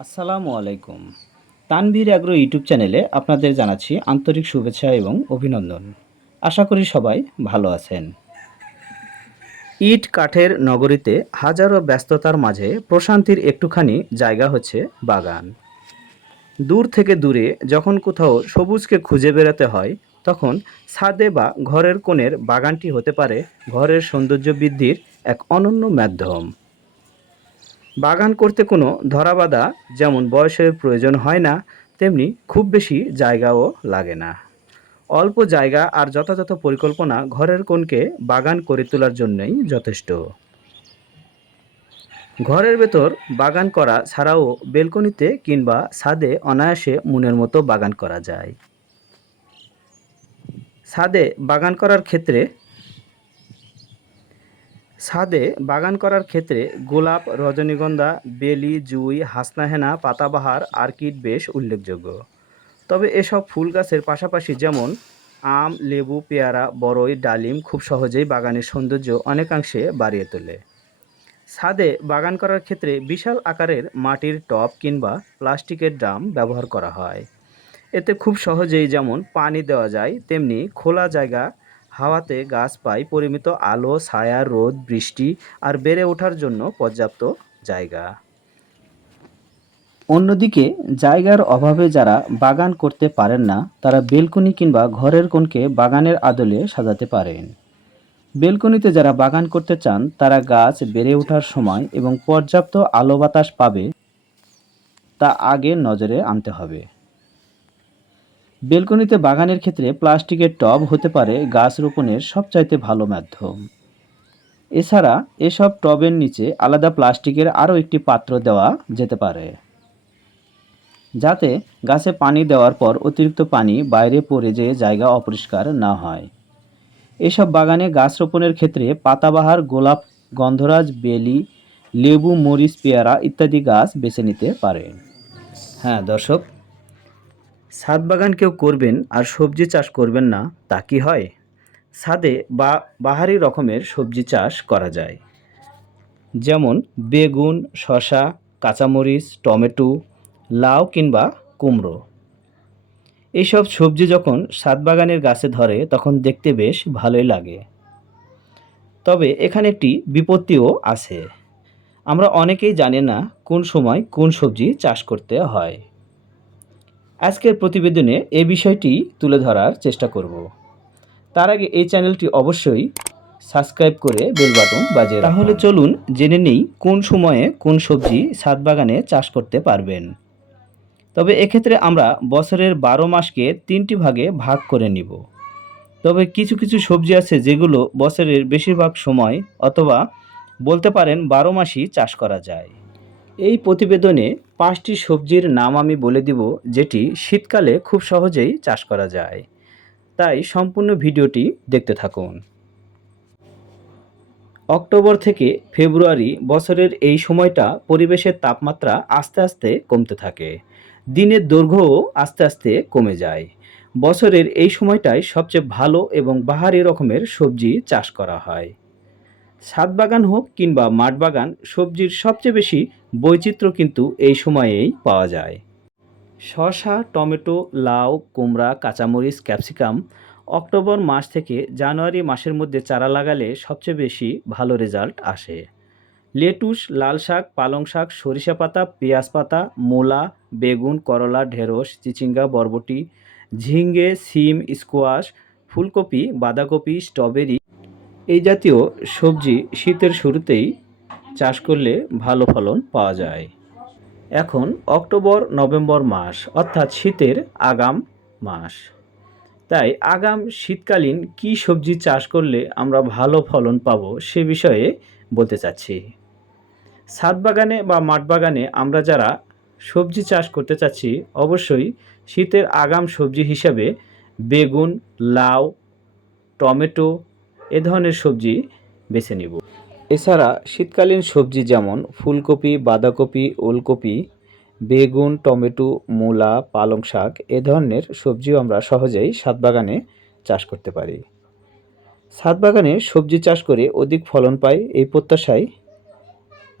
আসসালামু আলাইকুম। Tanvir agro YouTube চ্যানেলে আপনাদের জানাচ্ছি আন্তরিক শুভেচ্ছা এবং অভিনন্দন। আশা করি সবাই ভালো আছেন। ইট কাঠের নগরীতে হাজারো ব্যস্ততার মাঝে প্রশান্তির একটুখানি জায়গা হচ্ছে বাগান। দূর থেকে দূরে যখন কোথাও সবুজকে খুঁজে বেড়াতে হয়, তখন ছাদে বা ঘরের কোণের বাগানটি হতে পারে ঘরের সৌন্দর্য বৃদ্ধির এক অনন্য মাধ্যম। বাগান করতে কোনো ধরাবাঁধা যেমন বয়সের প্রয়োজন হয় না, তেমনি খুব বেশি জায়গাও লাগে না। অল্প জায়গা আর যথাযথ পরিকল্পনা ঘরের কোণকে বাগান করে তোলার জন্যই যথেষ্ট। ঘরের ভেতর বাগান করা ছাড়াও বেলকনিতে কিংবা ছাদে অনায়াসে মনের মতো বাগান করা যায়। ছাদে বাগান করার ক্ষেত্রে ছাদে বাগান করার ক্ষেত্রে গোলাপ, রজনীগন্ধা, বেলি, জুঁই, হাসনাহেনা, পাতাবাহার, অর্কিড বেশ উল্লেখযোগ্য। তবে এসব ফুল গাছের পাশাপাশি যেমন আম, লেবু, পেয়ারা, বড়ই, ডালিম খুব সহজেই বাগানের সৌন্দর্য অনেকাংশে বাড়িয়ে তোলে। ছাদে বাগান করার ক্ষেত্রে বিশাল আকারের মাটির টব কিংবা প্লাস্টিকের ড্রাম ব্যবহার করা হয়। এতে খুব সহজেই যেমন পানি দেওয়া যায়, তেমনি খোলা জায়গা, হাওয়াতে গাছ পায় পরিমিত আলো, ছায়া, রোদ, বৃষ্টি আর বেড়ে ওঠার জন্য পর্যাপ্ত জায়গা। অন্যদিকে জায়গার অভাবে যারা বাগান করতে পারেন না, তারা বেলকনি কিংবা ঘরের কোণকে বাগানের আদলে সাজাতে পারেন। বেলকনিতে যারা বাগান করতে চান, তারা গাছ বেড়ে ওঠার সময় এবং পর্যাপ্ত আলো বাতাস পাবে তা আগে নজরে আনতে হবে। বেলকনিতে বাগানের ক্ষেত্রে প্লাস্টিকের টব হতে পারে গাছ রোপণের সবচাইতে ভালো মাধ্যম। এছাড়া এসব টবের নিচে আলাদা প্লাস্টিকের আরও একটি পাত্র দেওয়া যেতে পারে, যাতে গাছে পানি দেওয়ার পর অতিরিক্ত পানি বাইরে পড়ে যেয়ে জায়গা অপরিষ্কার না হয়। এসব বাগানে গাছ রোপণের ক্ষেত্রে পাতাবাহার, গোলাপ, গন্ধরাজ, বেলি, লেবু, মরিচ, পেয়ারা ইত্যাদি গাছ বেছে নিতে পারেন। হ্যাঁ দর্শক, ছাদ বাগান কেউ করবেন আর সবজি চাষ করবেন না, তা কি হয়? ছাদে বাহারি রকমের সবজি চাষ করা যায়, যেমন বেগুন, শসা, কাঁচামরিচ, টমেটো, লাউ কিংবা কুমড়ো। এইসব সবজি যখন ছাদ বাগানের গাছে ধরে তখন দেখতে বেশ ভালোই লাগে। তবে এখানে একটি বিপত্তিও আছে। আমরা অনেকেই জানি না কোন সময় কোন সবজি চাষ করতে হয়। আজকের প্রতিবেদনে এই বিষয়টি তুলে ধরার চেষ্টা করব। তার আগে এই চ্যানেলটি অবশ্যই সাবস্ক্রাইব করে বেল বাটন বাজিয়ে রাখুন। তাহলে চলুন জেনে নেই কোন সময়ে কোন সবজি ছাদ বাগানে চাষ করতে পারবেন। তবে এক্ষেত্রে আমরা বছরের 12 মাসকে 3টি ভাগে ভাগ করে নিব। তবে কিছু কিছু সবজি আছে যেগুলো বছরের বেশিরভাগ সময় অথবা বলতে পারেন 12 মাসই চাষ করা যায়। এই প্রতিবেদনে 5টি সবজির নাম আমি বলে দিব যেটি শীতকালে খুব সহজেই চাষ করা যায়। তাই সম্পূর্ণ ভিডিওটি দেখতে থাকুন। অক্টোবর থেকে ফেব্রুয়ারি বছরের এই সময়টা পরিবেশের তাপমাত্রা আস্তে আস্তে কমতে থাকে। দিনের দৈর্ঘ্যও আস্তে আস্তে কমে যায়। বছরের এই সময়টায় সবচেয়ে ভালো এবং বাহারি রকমের সবজি চাষ করা হয়। ছাদ বাগান হোক কিংবা মাঠ বাগান, সবজির সবচেয়ে বেশি বৈচিত্র্য কিন্তু এই সময়েই পাওয়া যায়। শসা, টমেটো, লাউ, কুমড়া, কাঁচামরিচ, ক্যাপসিকাম অক্টোবর মাস থেকে জানুয়ারি মাসের মধ্যে চারা লাগালে সবচেয়ে বেশি ভালো রেজাল্ট আসে। লেটুস, লাল শাক, পালং শাক, সরিষা পাতা, পেঁয়াজ পাতা, মূলা, বেগুন, করলা, ঢেঁড়স, চিচিঙ্গা, বরবটি, ঝিঙ্গে, সিম, স্কোয়াশ, ফুলকপি, বাঁধাকপি, স্ট্রবেরি এই জাতীয় সবজি শীতের শুরুতেই চাষ করলে ভালো ফলন পাওয়া যায়। এখন অক্টোবর নভেম্বর মাস অর্থাৎ শীতের আগাম মাস। তাই আগাম শীতকালীন কী সবজি চাষ করলে আমরা ভালো ফলন পাবো সে বিষয়ে বলতে চাচ্ছি। ছাদ বাগানে বা মাঠ বাগানে আমরা যারা সবজি চাষ করতে চাচ্ছি, অবশ্যই শীতের আগাম সবজি হিসাবে বেগুন, লাউ, টমেটো এ ধরনের সবজি বেছে নিব। এছাড়া শীতকালীন সবজি যেমন ফুলকপি, বাঁধাকপি, ওলকপি, বেগুন, টমেটো, মূলা, পালং শাক এ ধরনের সবজিও আমরা সহজেই ছাদ বাগানে চাষ করতে পারি। ছাদ বাগানে সবজি চাষ করে অধিক ফলন পাই এই প্রত্যাশায়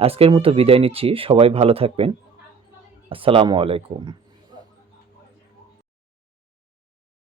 আজকের মতো বিদায় নিচ্ছি। সবাই ভালো থাকবেন। আসসালামু আলাইকুম।